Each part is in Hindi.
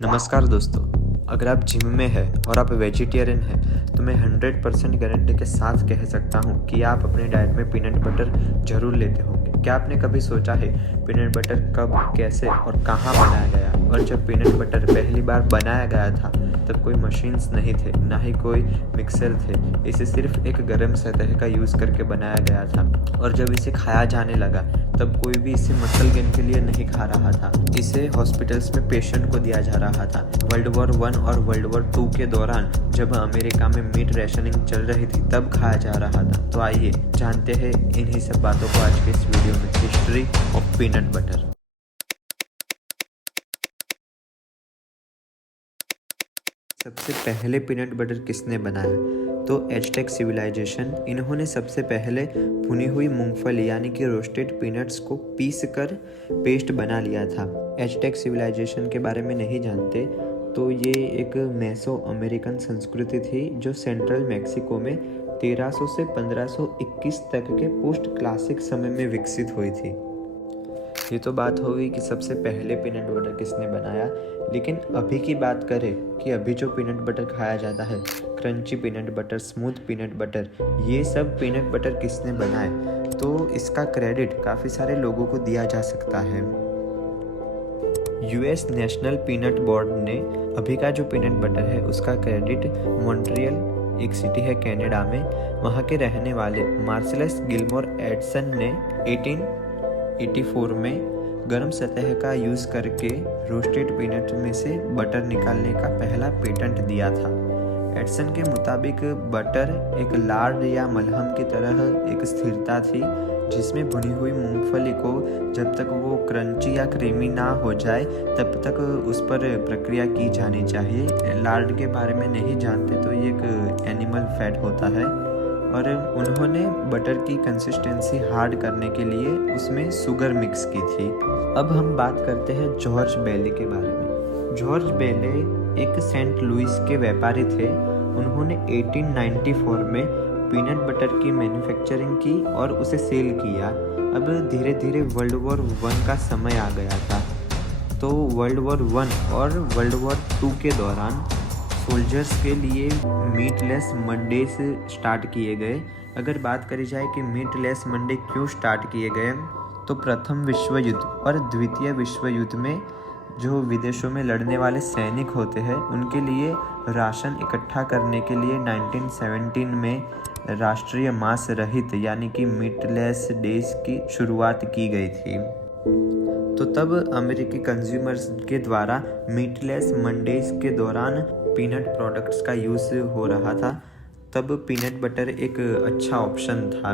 नमस्कार दोस्तों। अगर आप जिम में हैं और आप वेजिटेरियन हैं तो मैं 100% गारंटी के साथ कह सकता हूँ कि आप अपने डाइट में पीनट बटर ज़रूर लेते होंगे। क्या आपने कभी सोचा है पीनट बटर कब, कैसे और कहाँ बनाया गया? और जब पीनट बटर पहली बार बनाया गया था तब कोई मशीन्स नहीं थे, ना ही कोई मिक्सर थे। इसे सिर्फ एक गर्म सतह का यूज़ करके बनाया गया था और जब इसे खाया जाने लगा तब कोई भी इसे मसल गेन के लिए नहीं खा रहा था। इसे हॉस्पिटल्स में पेशेंट को दिया जा रहा था। वर्ल्ड वॉर 1 और वर्ल्ड वॉर 2 के दौरान जब अमेरिका में मीट रेशनिंग चल रही थी तब खाया जा रहा था। तो आइए जानते हैं इन्हीं सब बातों को आज के इस वीडियो में। History of peanut butter. सबसे पहले पीनट बटर किसने बनाया? तो एज़टेक सिविलाइजेशन। इन्होंने सबसे पहले भुनी हुई मूंगफली यानी कि रोस्टेड पीनट्स को पीस कर पेस्ट बना लिया था। एज़टेक सिविलाइजेशन के बारे में नहीं जानते तो ये एक मेसो अमेरिकन संस्कृति थी जो सेंट्रल मैक्सिको में 1300 से 1521 तक के पोस्ट क्लासिक समय में विकसित हुई थी। ये तो बात हो गई कि सबसे पहले पीनट बटर किसने बनाया, लेकिन अभी की बात करें कि अभी जो पीनट बटर खाया जाता है, crunchy peanut butter, smooth peanut butter, ये सब पीनट बटर किसने बनाए, तो इसका क्रेडिट काफ़ी सारे लोगों को दिया जा सकता है। यूएस नेशनल पीनट बोर्ड ने अभी का जो पीनट बटर है उसका क्रेडिट मॉन्ट्रियल, एक सिटी है कनाडा में, वहाँ के रहने वाले मार्सेलस गिलमोर एडसन ने 1884 में गर्म सतह का यूज़ करके रोस्टेड पीनट में से बटर निकालने का पहला पेटेंट दिया था। एडसन के मुताबिक बटर एक लार्ड या मलहम की तरह एक स्थिरता थी जिसमें भुनी हुई मूंगफली को जब तक वो क्रंची या क्रीमी ना हो जाए तब तक उस पर प्रक्रिया की जानी चाहिए। लार्ड के बारे में नहीं जानते तो ये एक एनिमल फैट होता है और उन्होंने बटर की कंसिस्टेंसी हार्ड करने के लिए उसमें शुगर मिक्स की थी। अब हम बात करते हैं जॉर्ज बेले के बारे में। जॉर्ज बेले एक सेंट लुइस के व्यापारी थे। उन्होंने 1894 में पीनट बटर की मैन्युफैक्चरिंग की और उसे सेल किया। अब धीरे धीरे वर्ल्ड वॉर 1 का समय आ गया था, तो वर्ल्ड वॉर 1 और वर्ल्ड वॉर 2 के दौरान सोल्जर्स के लिए मीटलेस मंडेज स्टार्ट किए गए। अगर बात करी जाए कि मीटलेस मंडे क्यों स्टार्ट किए गए, तो प्रथम विश्व युद्ध और द्वितीय विश्व युद्ध में जो विदेशों में लड़ने वाले सैनिक होते हैं उनके लिए राशन इकट्ठा करने के लिए 1917 में राष्ट्रीय मांस रहित यानी कि मीटलेस डेज की शुरुआत की गई थी। तो तब अमेरिकी कंज्यूमर्स के द्वारा मीटलेस मंडेज के दौरान पीनट प्रोडक्ट्स का यूज़ हो रहा था। तब पीनट बटर एक अच्छा ऑप्शन था।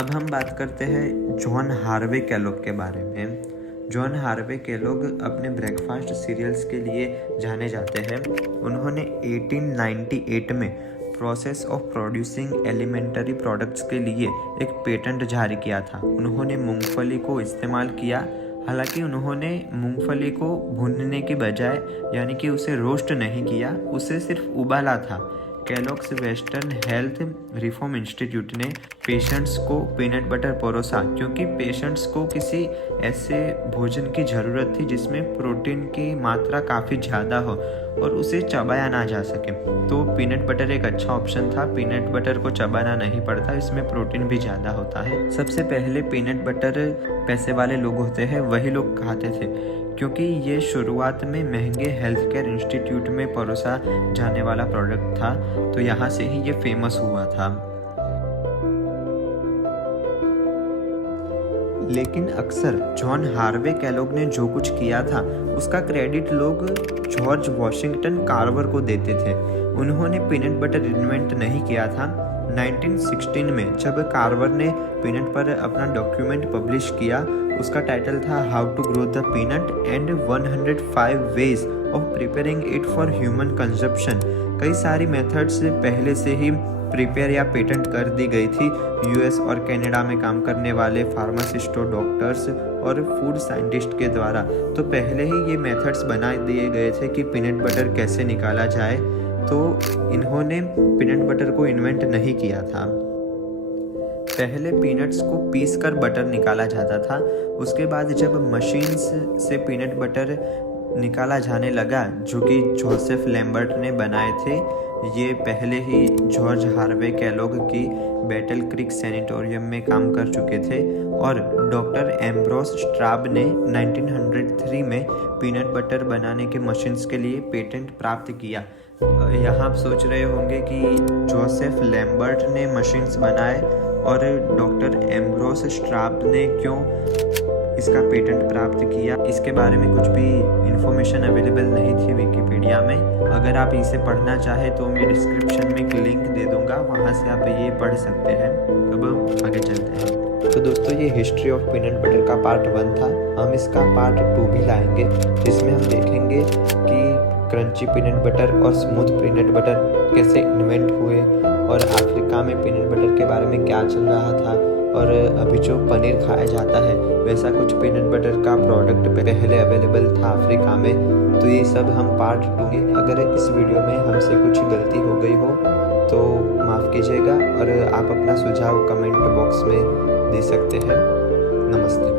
अब हम बात करते हैं जॉन हार्वे केलॉग के बारे में। जॉन हार्वे केलॉग अपने ब्रेकफास्ट सीरियल्स के लिए जाने जाते हैं। उन्होंने 1898 में process of producing elementary products के लिए एक पेटेंट जारी किया था। उन्होंने मूंगफली को इस्तेमाल किया। हालांकि उन्होंने मूंगफली को भूनने की बजाय यानी कि उसे रोस्ट नहीं किया, उसे सिर्फ उबाला था। Kellogg's western health reform institute ने पेशेंट्स को पीनट बटर परोसा क्योंकि पेशेंट्स को किसी ऐसे भोजन की ज़रूरत थी जिसमें प्रोटीन की मात्रा काफ़ी ज़्यादा हो और उसे चबाया ना जा सके। तो पीनट बटर एक अच्छा ऑप्शन था। पीनट बटर को चबाना नहीं पड़ता, इसमें प्रोटीन भी ज़्यादा होता है। सबसे पहले पीनट बटर पैसे वाले लोग होते हैं वही लोग खाते थे क्योंकि ये शुरुआत में महंगे हेल्थ केयर इंस्टीट्यूट में परोसा जाने वाला प्रोडक्ट था, तो यहाँ से ही ये फेमस हुआ था। लेकिन अक्सर जॉन हार्वे केलॉग ने जो कुछ किया था उसका क्रेडिट लोग जॉर्ज वॉशिंगटन कार्वर को देते थे। उन्होंने पीनट बटर इन्वेंट नहीं किया था। 1916 में जब कार्वर ने पीनट पर अपना डॉक्यूमेंट पब्लिश किया, उसका टाइटल था how to grow the peanut and 105 ways of preparing it for human consumption. कई सारी मेथड्स पहले से ही प्रिपेयर या पेटेंट कर दी गई थी यूएस और कनाडा में काम करने वाले फार्मासिस्टों, डॉक्टर्स और फूड साइंटिस्ट के द्वारा। तो पहले ही ये मेथड्स बना दिए गए थे कि पीनट बटर कैसे निकाला जाए, तो इन्होंने पीनट बटर को इन्वेंट नहीं किया था। पहले पीनट्स को पीसकर बटर निकाला जाता था। उसके बाद जब मशीन्स से पीनट बटर निकाला जाने लगा जो कि जोसेफ लैम्बर्ट ने बनाए थे। ये पहले ही जॉर्ज हार्वे कैलोग की बैटल क्रीक सैनिटोरियम में काम कर चुके थे और डॉक्टर एम्ब्रोस स्ट्राब ने 1903 में पीनट बटर बनाने के मशीन्स के लिए पेटेंट प्राप्त किया। यहाँ आप सोच रहे होंगे कि जोसेफ लैम्बर्ट ने मशीन्स बनाए और डॉक्टर एम्ब्रोस स्ट्राब ने क्यों इसका पेटेंट प्राप्त किया। इसके बारे में कुछ भी इंफॉर्मेशन अवेलेबल नहीं थी विकिपीडिया में। अगर आप इसे पढ़ना चाहें तो मैं डिस्क्रिप्शन में एक लिंक दे दूंगा, वहाँ से आप ये पढ़ सकते हैं। अब हम आगे चलते हैं। तो दोस्तों, ये हिस्ट्री ऑफ पीनट बटर का पार्ट 1 था। हम इसका पार्ट 2 भी लाएंगे, जिसमें हम देखेंगे कि क्रंची पीनट बटर और स्मूथ पीनट बटर कैसे इन्वेंट हुए और अफ्रीका में पीनट बटर के बारे में क्या चल रहा था और अभी जो पनीर खाया जाता है वैसा कुछ पीनट बटर का प्रोडक्ट पहले अवेलेबल था अफ्रीका में। तो ये सब हम पार्ट 2 में, अगर इस वीडियो में हमसे कुछ गलती हो गई हो तो माफ़ कीजिएगा और आप अपना सुझाव कमेंट बॉक्स में दे सकते हैं। नमस्ते।